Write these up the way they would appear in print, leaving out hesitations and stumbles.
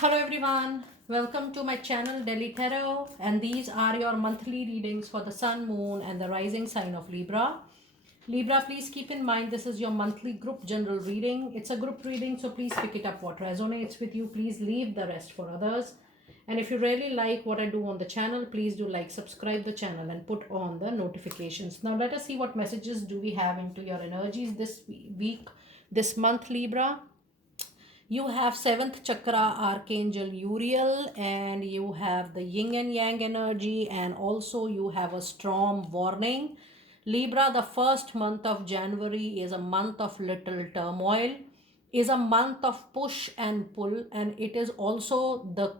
Hello everyone, welcome to my channel Delhi Tarot, and these are your monthly readings for the Sun, Moon and the rising sign of Libra. Libra, please keep in mind this is your monthly group general reading. It's a group reading, so please pick it up what resonates with you. Please leave the rest for others. And if you really like what I do on the channel, please do like, subscribe the channel and put on the notifications. Now let us see what messages do we have into your energies this week, this month, Libra. You have seventh chakra archangel Uriel, and you have the yin and yang energy, and also you have a storm warning. Libra, the first month of January is a month of little turmoil, is a month of push and pull, and it is also the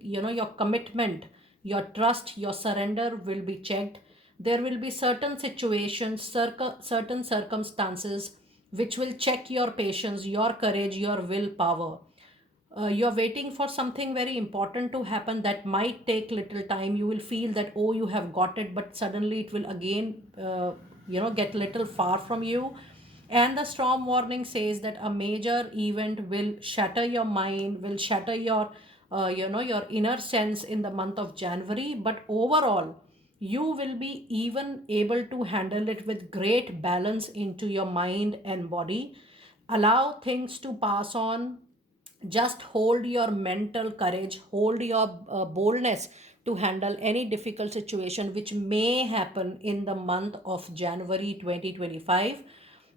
your commitment, your trust, your surrender will be checked. There will be certain situations, certain circumstances which will check your patience, your courage, your willpower. You're waiting for something very important to happen that might take little time. You will feel that, oh, you have got it, but suddenly it will again get little far from you. And the storm warning says that a major event will shatter your mind, will shatter your your inner sense in the month of January, but overall you will be even able to handle it with great balance into your mind and body. Allow things to pass on. Just hold your mental courage, hold your boldness to handle any difficult situation which may happen in the month of January 2025.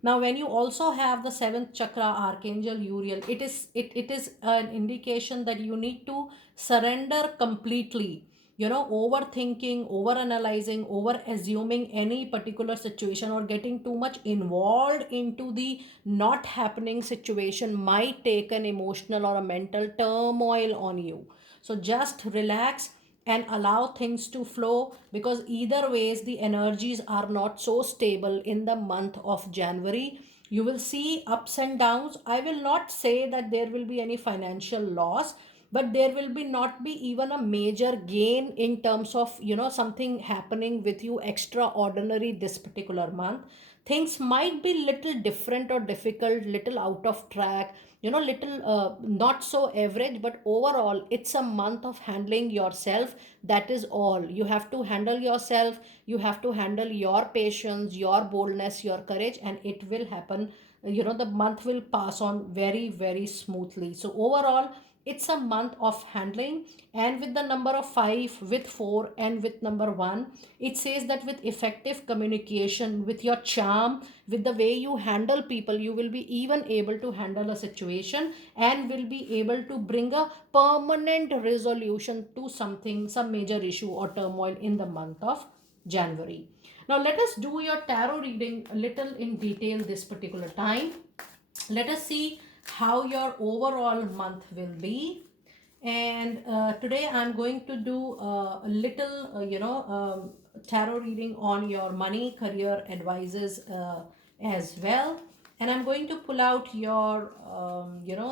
Now when you also have the seventh chakra archangel Uriel, it is an indication that you need to surrender completely. Overthinking, over analyzing, over assuming any particular situation, or getting too much involved into the not happening situation might take an emotional or a mental turmoil on you. So just relax and allow things to flow, because either ways the energies are not so stable in the month of January. You will see ups and downs. I will not say that there will be any financial loss, but there will be not be even a major gain in terms of something happening with you extraordinary this particular month. Things might be little different or difficult, little out of track, little not so average, but overall it's a month of handling yourself. That is all. You have to handle yourself, you have to handle your patience, your boldness, your courage, and it will happen. The month will pass on very very smoothly. So overall it's a month of handling. And with the number of 5, with 4, and with number 1, it says that with effective communication, with your charm, with the way you handle people, you will be even able to handle a situation and will be able to bring a permanent resolution to something, some major issue or turmoil in the month of January. Now let us do your tarot reading a little in detail this particular time. Let us see how your overall month will be. And today I'm going to do a little tarot reading on your money career advices as well. And I'm going to pull out your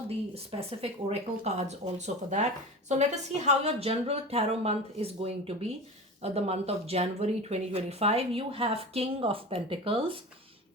the specific oracle cards also for that. So let us see how your general tarot month is going to be. The month of January 2025, you have King of Pentacles,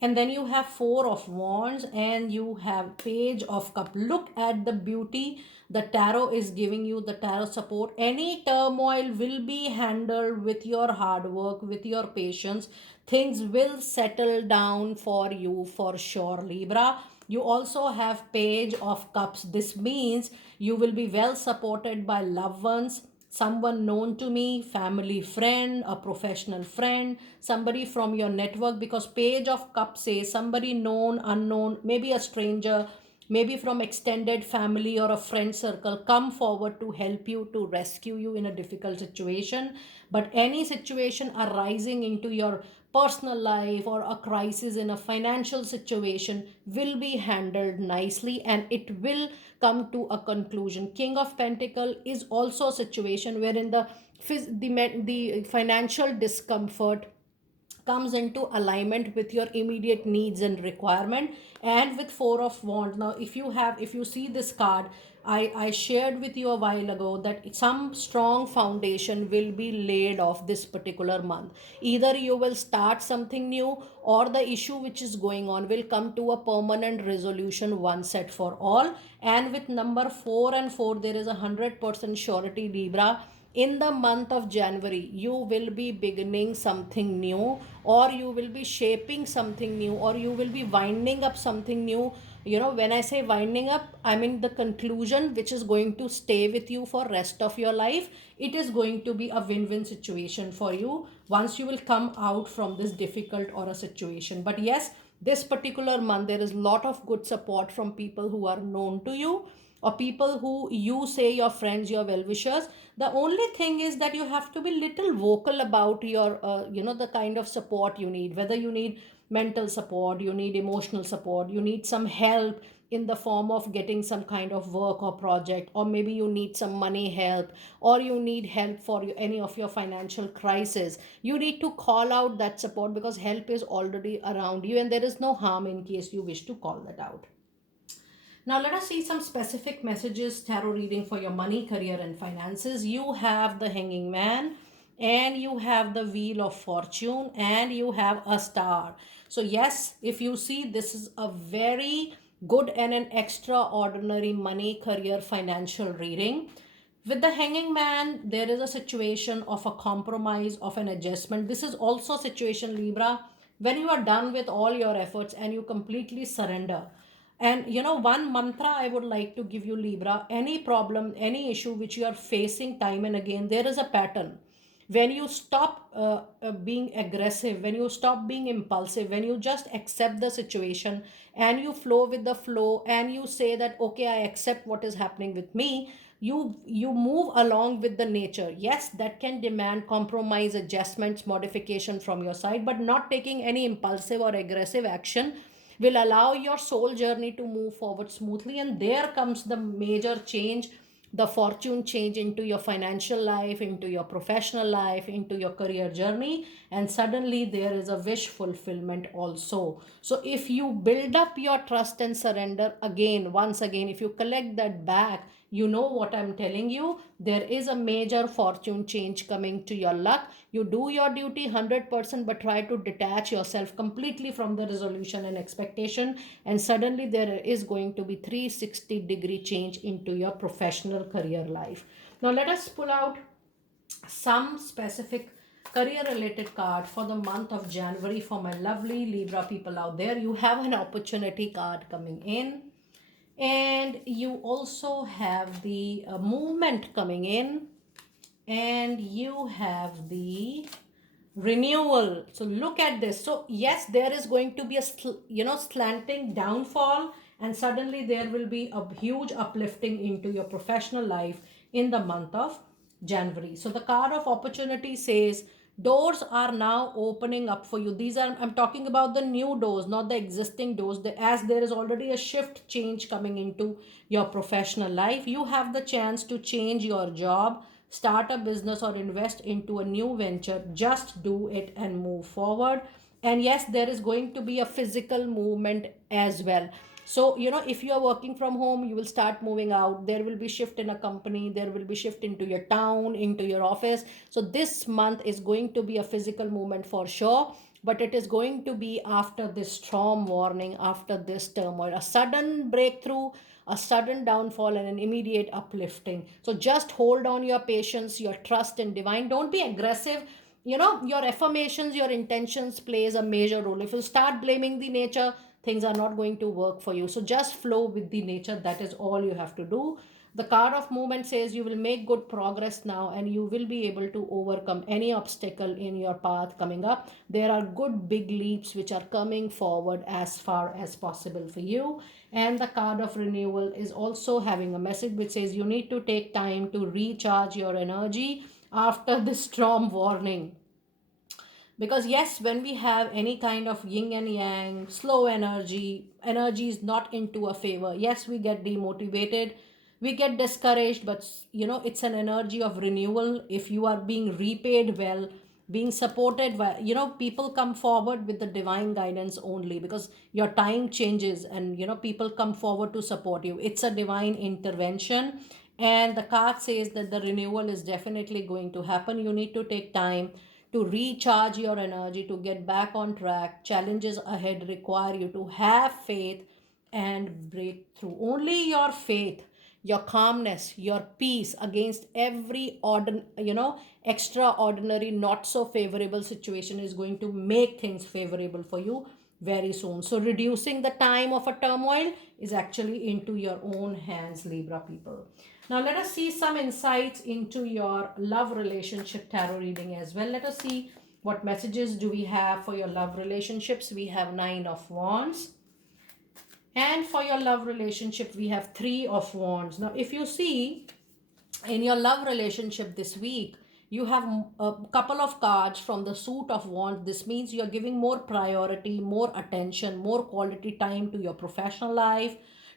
and then you have Four of Wands, and you have Page of Cup. Look at the beauty the tarot is giving you, the tarot support. Any turmoil will be handled with your hard work, with your patience. Things will settle down for you for sure, Libra. You also have Page of Cups. This means you will be well supported by loved ones, someone known to me, family friend, a professional friend, somebody from your network, because Page of Cups says somebody known, unknown, maybe a stranger, maybe from extended family or a friend circle, come forward to help you, to rescue you in a difficult situation. But any situation arising into your personal life or a crisis in a financial situation will be handled nicely, and it will come to a conclusion. King of Pentacle is also a situation wherein the financial discomfort comes into alignment with your immediate needs and requirement. And with Four of Wands, now if you see this card, I shared with you a while ago that some strong foundation will be laid off this particular month. Either you will start something new, or the issue which is going on will come to a permanent resolution once and for all. And with number 4 and 4, there is 100% surety, Libra. In the month of January, you will be beginning something new, or you will be shaping something new, or you will be winding up something new. When I say winding up, I mean the conclusion which is going to stay with you for rest of your life. It is going to be a win-win situation for you once you will come out from this difficult or a situation. But yes, this particular month there is a lot of good support from people who are known to you, or people who you say your friends, your well-wishers. The only thing is that you have to be little vocal about your the kind of support you need, whether you need mental support, you need emotional support, you need some help in the form of getting some kind of work or project, or maybe you need some money help, or you need help for any of your financial crisis. You need to call out that support, because help is already around you and there is no harm in case you wish to call that out. Now, let us see some specific messages, tarot reading for your money, career, and finances. You have the Hanging Man, and you have the Wheel of Fortune, and you have a star. So, yes, if you see, this is a very good and an extraordinary money, career, financial reading. With the Hanging Man, there is a situation of a compromise, of an adjustment. This is also a situation, Libra, when you are done with all your efforts and you completely surrender. And one mantra I would like to give you, Libra: any problem, any issue which you are facing time and again, there is a pattern. When you stop being aggressive, when you stop being impulsive, when you just accept the situation and you flow with the flow, and you say that, okay, I accept what is happening with me, you move along with the nature. Yes, that can demand compromise, adjustments, modification from your side, but not taking any impulsive or aggressive action will allow your soul journey to move forward smoothly. And there comes the major change, the fortune change into your financial life, into your professional life, into your career journey. And suddenly there is a wish fulfillment also. So if you build up your trust and surrender again, once again, if you collect that back, you know what I'm telling you. There is a major fortune change coming to your luck. You do your duty 100%, but try to detach yourself completely from the resolution and expectation. And suddenly there is going to be 360-degree change into your professional career life. Now let us pull out some specific career related card for the month of January for my lovely Libra people out there. You have an opportunity card coming in, and you also have the movement coming in, and you have the renewal. So look at this. So yes, there is going to be a slanting downfall, and suddenly there will be a huge uplifting into your professional life in the month of January. So the card of opportunity says doors are now opening up for you. These are, I'm talking about the new doors, not the existing doors. As there is already a shift change coming into your professional life, you have the chance to change your job, start a business, or invest into a new venture. Just do it and move forward. And yes, there is going to be a physical movement as well. So if you are working from home, you will start moving out. There will be shift in a company, there will be shift into your town, into your office. So this month is going to be a physical movement for sure, but it is going to be after this storm warning, after this turmoil, a sudden breakthrough, a sudden downfall, and an immediate uplifting. So just hold on your patience, your trust in divine. Don't be aggressive. Your affirmations, your intentions plays a major role. If you start blaming the nature, things are not going to work for you. So just flow with the nature. That is all you have to do. The card of movement says you will make good progress now, and you will be able to overcome any obstacle in your path coming up. There are good big leaps which are coming forward as far as possible for you. And the card of renewal is also having a message which says you need to take time to recharge your energy after the storm warning. Because yes, when we have any kind of yin and yang, slow energy is not into a favor. Yes, we get demotivated, we get discouraged, but it's an energy of renewal. If you are being repaid well, being supported by, people come forward with the divine guidance only, because your time changes and, people come forward to support you. It's a divine intervention. And the card says that the renewal is definitely going to happen. You need to take time to recharge your energy, to get back on track. Challenges ahead require you to have faith and break through. Only your faith, your calmness, your peace against every extraordinary, not so favorable situation is going to make things favorable for you very soon. So reducing the time of a turmoil is actually into your own hands, Libra people. Now let us see some insights into your love relationship tarot reading as well. Let us see what messages do we have for your love relationships. We have 9 of Wands. And for your love relationship, we have 3 of Wands. Now, if you see in your love relationship this week, you have a couple of cards from the suit of Wands. This means you're giving more priority, more attention, more quality time to your professional life,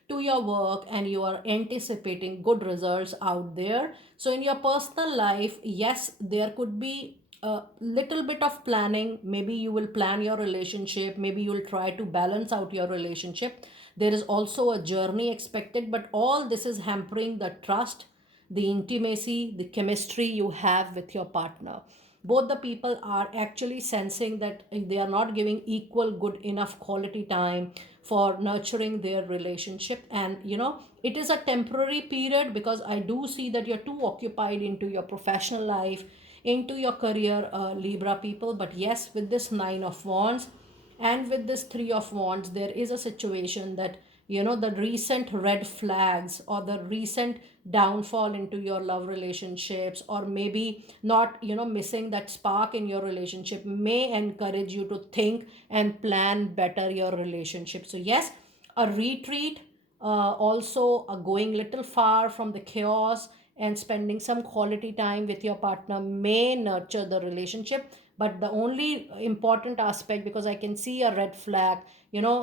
to your work, and you are anticipating good results out there. So in your personal life, yes, there could be a little bit of planning. Maybe you will plan your relationship, maybe you will try to balance out your relationship. There is also a journey expected, but all this is hampering the trust, the intimacy, the chemistry you have with your partner. Both the people are actually sensing that they are not giving equal good enough quality time for nurturing their relationship. And it is a temporary period, because I do see that you're too occupied into your professional life, into your career, Libra people. But yes, with this 9 of Wands and with this 3 of Wands, there is a situation that, the recent red flags or the recent downfall into your love relationships, or maybe not, missing that spark in your relationship, may encourage you to think and plan better your relationship. So, yes, a retreat, also going little far from the chaos and spending some quality time with your partner may nurture the relationship. But the only important aspect, because I can see a red flag,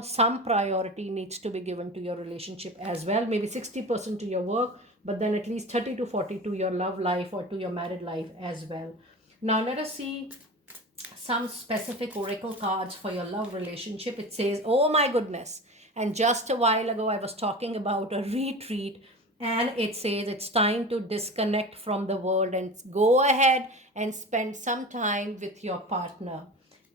some priority needs to be given to your relationship as well. Maybe 60% to your work, but then at least 30 to 40 to your love life or to your married life as well. Now let us see some specific oracle cards for your love relationship. It says, oh my goodness. And just a while ago, I was talking about a retreat, and it says it's time to disconnect from the world and go ahead and spend some time with your partner.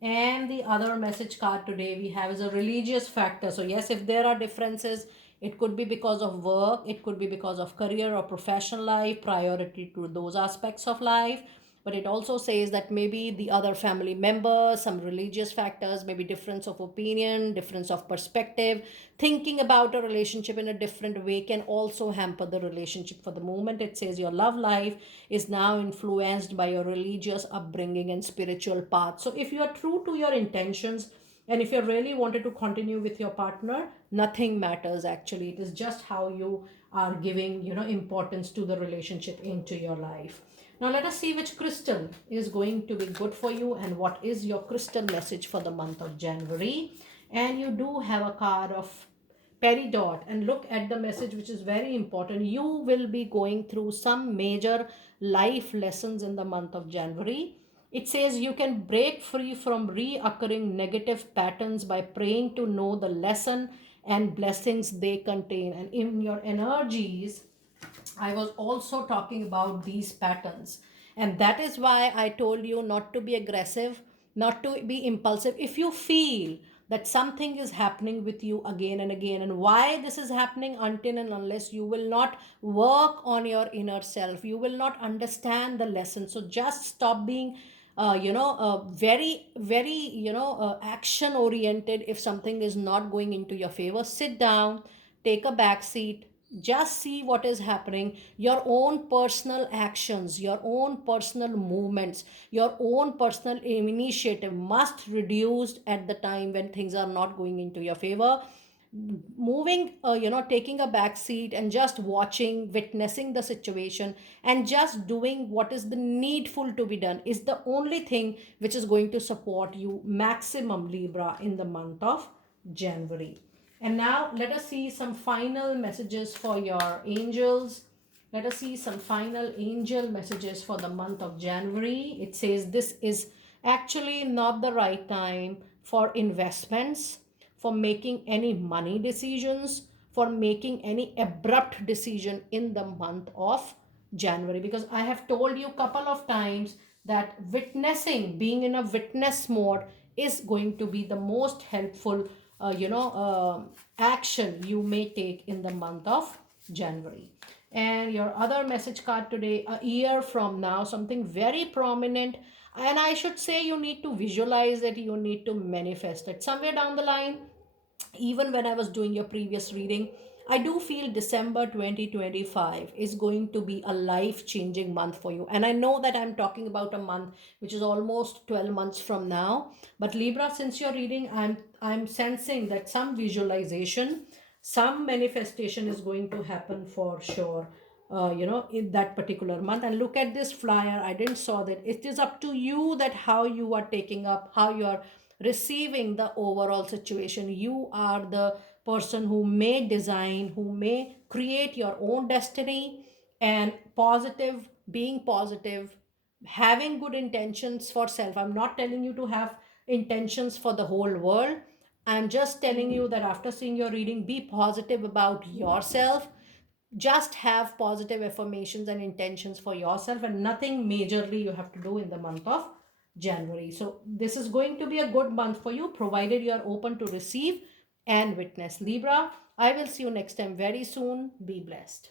And the other message card today we have is a religious factor. So, yes, if there are differences, it could be because of work, it could be because of career or professional life, priority to those aspects of life. But it also says that maybe the other family members, some religious factors, maybe difference of opinion, difference of perspective, thinking about a relationship in a different way can also hamper the relationship for the moment. It says your love life is now influenced by your religious upbringing and spiritual path. So if you are true to your intentions, and if you really wanted to continue with your partner, nothing matters actually. It is just how you are giving, importance to the relationship into your life. Now let us see which crystal is going to be good for you and what is your crystal message for the month of January. And you do have a card of peridot, and look at the message, which is very important. You will be going through some major life lessons in the month of January. It says you can break free from reoccurring negative patterns by praying to know the lesson and blessings they contain. And in your energies, I was also talking about these patterns. And that is why I told you not to be aggressive, not to be impulsive. If you feel that something is happening with you again and again, and why this is happening, until and unless you will not work on your inner self, you will not understand the lesson. So just stop being very, very, action oriented. If something is not going into your favor, sit down, take a back seat, just see what is happening. Your own personal actions, your own personal movements, your own personal initiative must reduce at the time when things are not going into your favor. Moving, taking a back seat and just watching, witnessing the situation, and just doing what is the needful to be done is the only thing which is going to support you maximum, Libra, in the month of January. And now let us see some final messages for your angels. Let us see some final angel messages for the month of January. It says this is actually not the right time for investments, for making any money decisions, for making any abrupt decision in the month of January. Because I have told you a couple of times that witnessing, being in a witness mode, is going to be the most helpful, action you may take in the month of January. And your other message card today, a year from now, something very prominent. And I should say, you need to visualize it, you need to manifest it. Somewhere down the line, even when I was doing your previous reading, I do feel December 2025 is going to be a life changing month for you. And I know that I'm talking about a month which is almost 12 months from now. But Libra, since you're reading, I'm sensing that some visualization, some manifestation is going to happen for sure. In that particular month. And look at this flyer. I didn't saw that. It is up to you that how you are taking up, how you are receiving the overall situation. You are the person who may design, who may create your own destiny. And positive, being positive, having good intentions for self. I'm not telling you to have intentions for the whole world. I'm just telling you that after seeing your reading, be positive about yourself. Just have positive affirmations and intentions for yourself, and nothing majorly you have to do in the month of January. So this is going to be a good month for you, provided you are open to receive and witness. Libra, I will see you next time very soon. Be blessed.